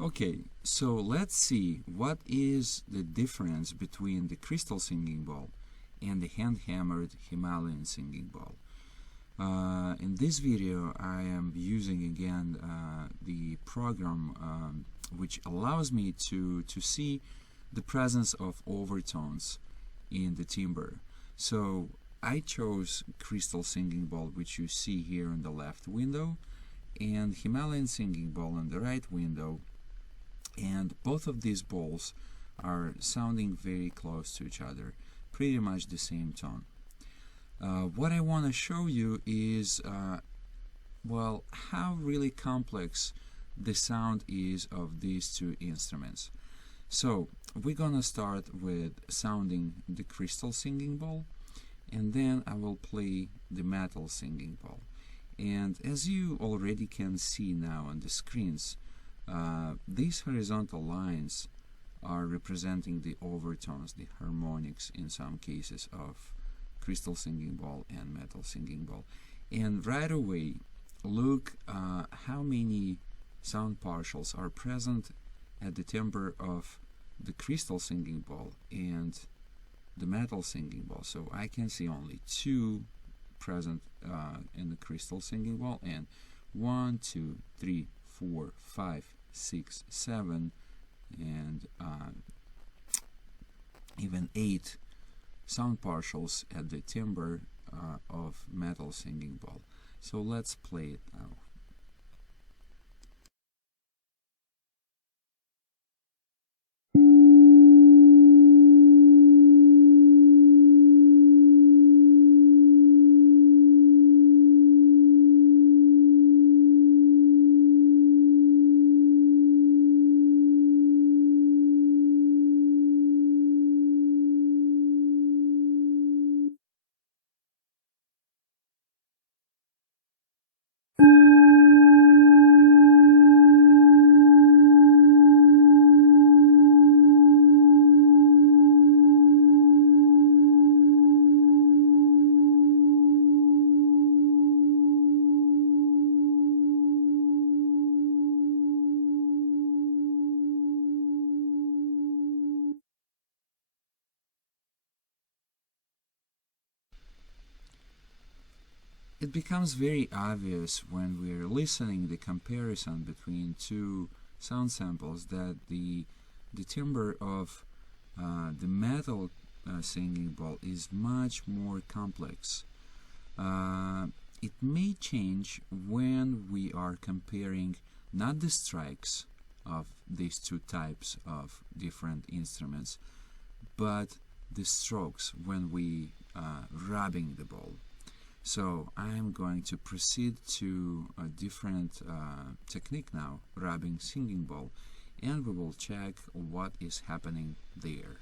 Okay, so let's see what is the difference between the crystal singing bowl and the hand-hammered Himalayan singing bowl. In this video, I am using again the program which allows me to see the presence of overtones in the timbre. So I chose crystal singing bowl, which you see here in the left window, and Himalayan singing bowl in the right window, and both of these bowls are sounding very close to each other, pretty much the same tone. What I want to show you is well, how really complex the sound is of these two instruments. So we're gonna start with sounding the crystal singing bowl, and then I will play the metal singing bowl. And as you already can see now on the screens, these horizontal lines are representing the overtones, the harmonics in some cases, of crystal singing bowl and metal singing bowl. And right away, look how many sound partials are present at the timbre of the crystal singing bowl and the metal singing bowl. So I can see only two present in the crystal singing bowl, and 1, 2, 3, 4, 5, 6, 7, and even 8 sound partials at the timbre of metal singing bowl. So let's play it now. It becomes very obvious when we're listening the comparison between two sound samples that the timbre of the metal singing bowl is much more complex. It may change when we are comparing not the strikes of these two types of different instruments, but the strokes when we rubbing the bowl. So I'm going to proceed to a different technique now, rubbing singing bowl, and we will check what is happening there.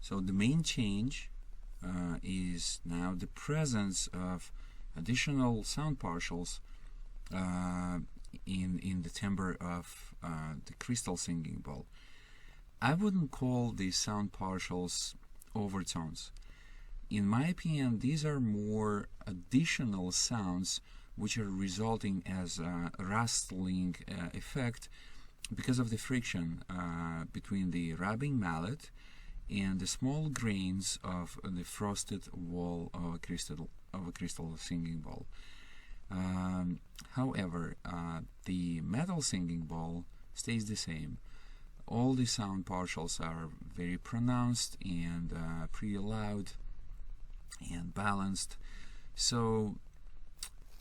So the main change is now the presence of additional sound partials in the timbre of the crystal singing bowl. I wouldn't call these sound partials overtones. In my opinion, these are more additional sounds which are resulting as a rustling effect because of the friction between the rubbing mallet and the small grains of the frosted wall of a crystal singing bowl. However, the metal singing bowl stays the same. All the sound partials are very pronounced and pretty loud and balanced. So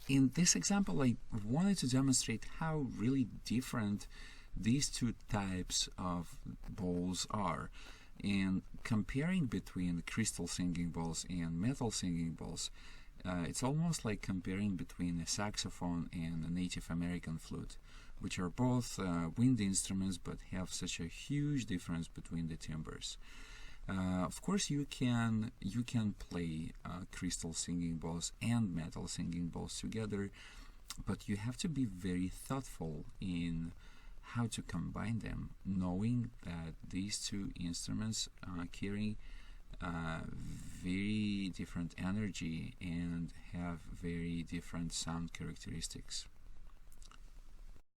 in this example, I wanted to demonstrate how really different these two types of bowls are. And comparing between crystal singing bowls and metal singing bowls, it's almost like comparing between a saxophone and a Native American flute, which are both wind instruments but have such a huge difference between the timbres. Of course, you can play crystal singing bowls and metal singing bowls together, but you have to be very thoughtful in how to combine them, knowing that these two instruments carry very different energy and have very different sound characteristics.